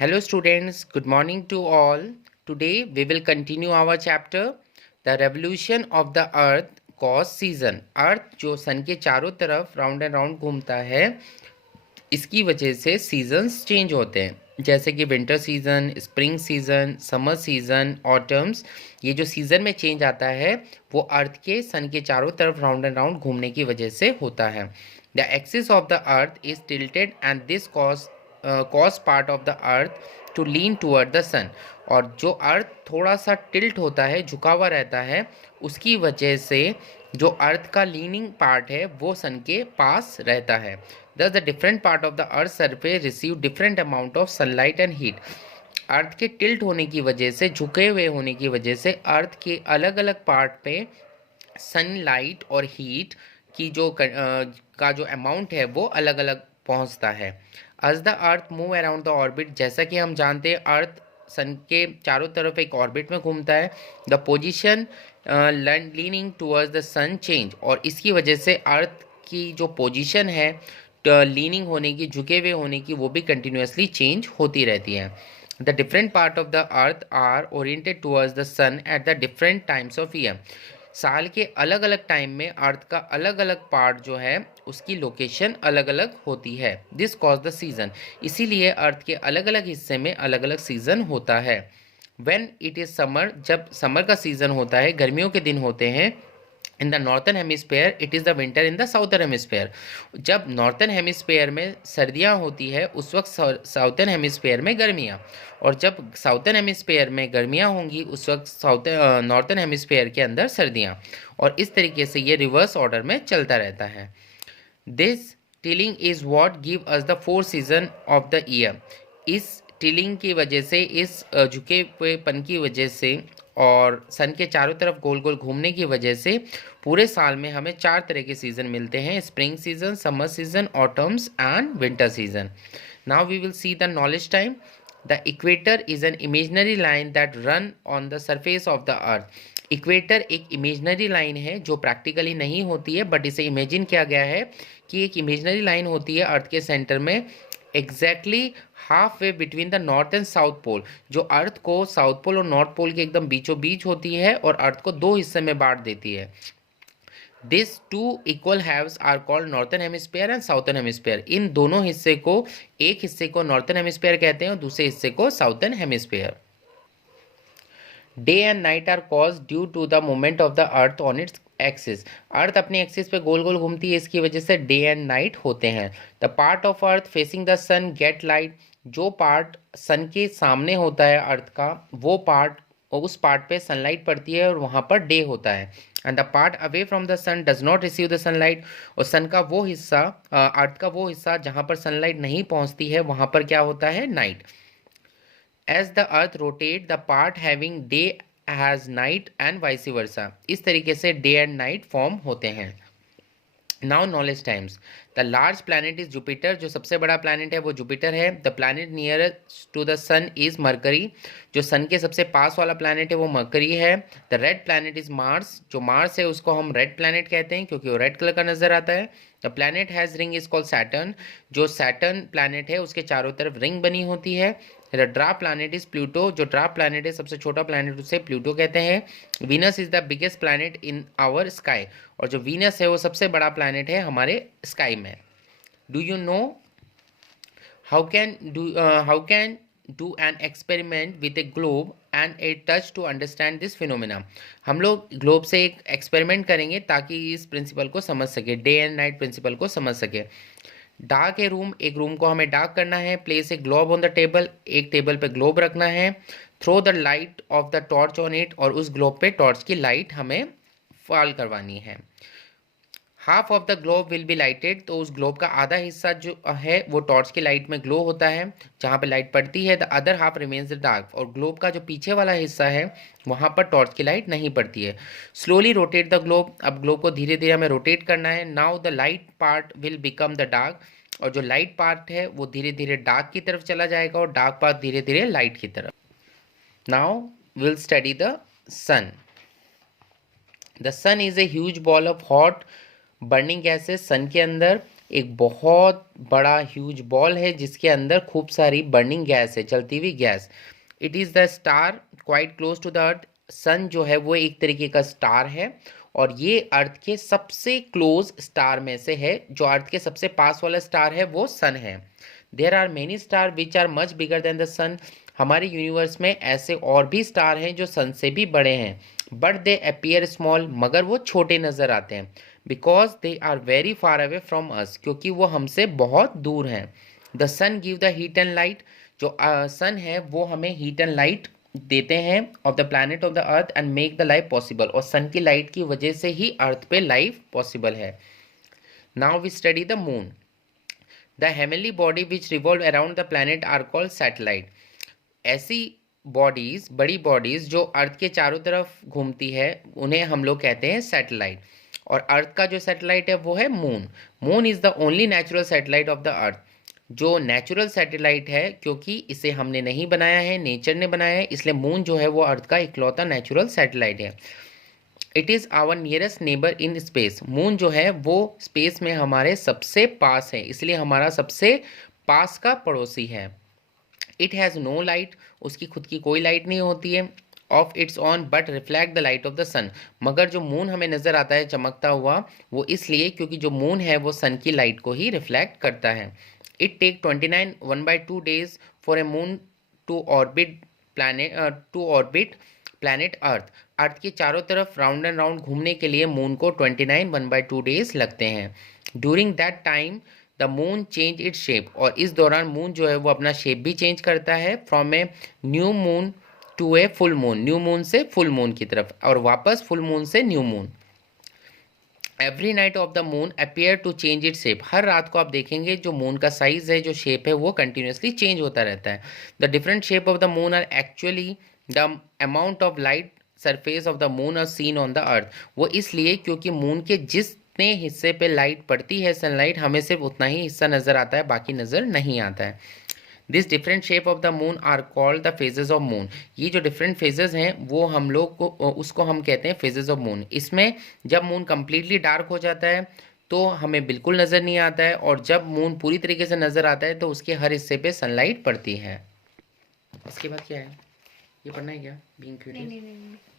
Hello students, good morning to all. Today we will continue our chapter The Revolution of the Earth Cause Season. अर्थ जो sun के चारों तरफ round and round घूमता है, इसकी वजह से सीजन्स चेंज होते हैं, जैसे कि winter season, spring season, summer season, autumns. ये जो सीज़न में चेंज आता है वो अर्थ के सन के चारों तरफ राउंड एंड राउंड घूमने की वजह से होता है। The axis of the earth is tilted and this cause part of the earth to lean toward the sun. और जो अर्थ थोड़ा सा टिल्ट होता है, झुका हुआ रहता है, उसकी वजह से जो अर्थ का लीनिंग पार्ट है वो सन के पास रहता है। Thus, the different part of the Earth's surface receive different amount of sunlight and heat. अर्थ के टिल्ट होने की वजह से, झुके हुए होने की वजह से अर्थ के अलग अलग पार्ट पे सनलाइट और हीट की का जो अमाउंट है वो अलग अलग पहुंचता है। As the earth move around the orbit, जैसा कि हम जानते हैं अर्थ सन के चारों तरफ एक ऑर्बिट में घूमता है। The position leaning towards the sun change, और इसकी वजह से अर्थ की जो पोजीशन है लीनिंग होने की, झुके हुए होने की, वो भी कंटिन्यूसली चेंज होती रहती है। The different part of the earth are oriented towards the sun at the different times of year. साल के अलग अलग टाइम में अर्थ का अलग अलग पार्ट जो है उसकी लोकेशन अलग अलग होती है। दिस कॉज द सीजन, इसीलिए अर्थ के अलग अलग हिस्से में अलग अलग सीजन होता है। व्हेन इट इज़ समर, जब समर का सीजन होता है, गर्मियों के दिन होते हैं। In the northern hemisphere it is the winter in the southern hemisphere, जब नॉर्थन हेमिस्फेयर में सर्दियाँ होती है उस वक्त साउथर्न हेमिस्फेयर में गर्मियाँ, और जब साउथर्न हेमिस्फेयर में गर्मियाँ होंगी उस वक्त नॉर्थन हेमिस्फेयर के अंदर सर्दियाँ, और इस तरीके से ये रिवर्स ऑर्डर में चलता रहता है। This tilling is what give us the 4 season of the year. इस टिलिंग की वजह से, इस झुके हुएपन की वजह से और सन के चारों तरफ गोल गोल घूमने की वजह से पूरे साल में हमें 4 तरह के सीज़न मिलते हैं: spring season, summer season, autumns and winter season. Now we will see the knowledge time. The equator is an imaginary line that run on the surface of the earth. Equator एक imaginary line है जो practically नहीं होती है, but इसे imagine किया गया है कि एक इमेजनरी लाइन होती है अर्थ के सेंटर में, exactly half way between the north and south pole, जो अर्थ को साउथ पोल और नॉर्थ पोल के एकदम बीचों बीच होती है और अर्थ को 2 हिस्से में बांट देती है। This 2 equal halves are called northern hemisphere and southern hemisphere. इन दोनों हिस्से को, एक हिस्से को नॉर्थन हेमिस्फीयर कहते हैं और दूसरे हिस्से को southern hemisphere. Day and night are cause due to the movement of the earth on its axis. Earth अपने एक्सिस पे गोल गोल घूमती है, इसकी वजह से डे एंड नाइट होते हैं। The part of earth facing the sun get light, जो पार्ट सन के सामने होता है अर्थ का, वो पार्ट, उस पार्ट पे सनलाइट पड़ती है और वहाँ पर डे होता है। And the part away from the sun does not receive the sunlight, और सन का वो हिस्सा, अर्थ का वो हिस्सा जहाँ पर सनलाइट नहीं पहुँचती है वहाँ पर क्या होता है, night. As the earth rotate the part having day has night and vice versa. इस तरीके से डे एंड नाइट फॉर्म होते हैं। Now knowledge times. The large planet is Jupiter, जो सबसे बड़ा प्लैनेट है वो जुपिटर है। The planet nearest to the sun is Mercury, जो सन के सबसे पास वाला प्लैनेट है वो मरकरी है। The red planet is Mars, जो मार्स है उसको हम रेड प्लैनेट कहते हैं क्योंकि वो रेड कलर का नजर आता है। The planet has ring is called Saturn, जो सैटर्न प्लैनेट है उसके चारों तरफ रिंग बनी होती है। द ड्रार्फ प्लैनेट इज प्लूटो, जो ड्रार्फ प्लैनेट है सबसे छोटा प्लैनेट उसे प्लूटो कहते हैं। Venus is the biggest planet in our sky, और जो वीनस है वो सबसे बड़ा प्लैनेट है हमारे स्काई में। Do you know how can do an experiment with a globe and a touch to understand this phenomena. हम लोग ग्लोब से एक एक्सपेरिमेंट करेंगे ताकि इस प्रिंसिपल को समझ सके, डे एंड नाइट प्रिंसिपल को समझ सके। डार्क ए रूम, एक रूम को हमें डार्क करना है। Place a globe on the table, एक टेबल पे ग्लोब रखना है। Throw the light of the torch on it, और उस ग्लोब पे टॉर्च की लाइट हमें फॉल करवानी है। Half of the globe will be lighted, तो उस ग्लोब का आधा हिस्सा जो है वो टॉर्च की लाइट में ग्लो होता है जहाँ पे लाइट पड़ती है। The other half remains dark, और ग्लोब का जो पीछे वाला हिस्सा है वहाँ पर टॉर्च की लाइट नहीं पड़ती है। स्लोली रोटेट द ग्लोब, अब ग्लोब को धीरे धीरे हमें रोटेट करना है। Now the light part will become the dark, और जो लाइट पार्ट है वो धीरे धीरे डार्क की तरफ चला जाएगा और डार्क पार्ट धीरे धीरे लाइट की तरफ। Now will study the sun. The sun is a huge ball of hot burning gases. Sun के अंदर एक बहुत बड़ा ह्यूज बॉल है जिसके अंदर खूब सारी बर्निंग गैस है, चलती हुई gas. It is the star quite close to the earth. Sun जो है वो एक तरीके का स्टार है और ये अर्थ के सबसे क्लोज स्टार में से है। जो अर्थ के सबसे पास वाला स्टार है वो सन है। There are many star which are much bigger than the sun. हमारे यूनिवर्स में ऐसे और भी स्टार हैं जो सन से भी बड़े हैं, बट दे अपीयर स्मॉल, मगर वो छोटे नज़र आते हैं। Because they are very far away from us, क्योंकि वो हमसे बहुत दूर हैं। The sun give the heat and light. जो सन है वो हमें हीट एंड लाइट देते हैं of the planet of the earth and make the life possible. और सन की लाइट की वजह से ही अर्थ पे लाइफ पॉसिबल है। Now we study the moon. The heavenly body which revolve around the planet are called satellite. ऐसी bodies, बड़ी बॉडीज जो अर्थ के चारों तरफ घूमती है उन्हें हम लोग कहते हैं सैटेलाइट। और अर्थ का जो सैटेलाइट है वो है moon. Moon is the only natural satellite of the अर्थ। जो नेचुरल सैटेलाइट है, क्योंकि इसे हमने नहीं बनाया है, नेचर ने बनाया है, इसलिए मून जो है वो अर्थ का इकलौता नेचुरल सैटेलाइट है। It is our nearest neighbour in space. Moon जो है वो स्पेस में हमारे सबसे पास है, इसलिए हमारा सबसे पास का पड़ोसी है। It has no light. उसकी खुद की कोई लाइट नहीं होती है of its own, but reflect the light of the sun. मगर जो मून हमें नज़र आता है चमकता हुआ, वो इसलिए क्योंकि जो मून है वो सन की लाइट को ही रिफ्लेक्ट करता है। It take 29 1/2 days for a moon to orbit planet earth. Earth के चारों तरफ राउंड एंड राउंड घूमने के लिए मून को 29 1/2 days लगते हैं। During that time the moon change its shape. और इस दौरान मून जो है वो अपना शेप भी चेंज करता है, from a new moon to a full moon. New moon से फुल मून की तरफ, और वापस फुल मून से new moon. Every night of the moon appear to change it shape. हर रात को आप देखेंगे जो मून का साइज है, जो शेप है, वो कंटिन्यूसली चेंज होता रहता है। The different shape of the moon are actually the amount of light surface of the moon are seen on the earth. वो इसलिए क्योंकि मून के जितने हिस्से पे लाइट पड़ती है, सनलाइट, हमें सिर्फ उतना ही हिस्सा नज़र आता है, बाकी नज़र नहीं आता है। This different shape of the moon are called the phases of moon. ये जो डिफरेंट फेजेस हैं वो हम लोग को, उसको हम कहते हैं फेजेस ऑफ मून। इसमें जब मून कम्प्लीटली डार्क हो जाता है तो हमें बिल्कुल नज़र नहीं आता है, और जब मून पूरी तरीके से नज़र आता है तो उसके हर हिस्से पे सनलाइट पड़ती है। इसके बाद क्या है, ये पढ़ना है क्या? Being curious.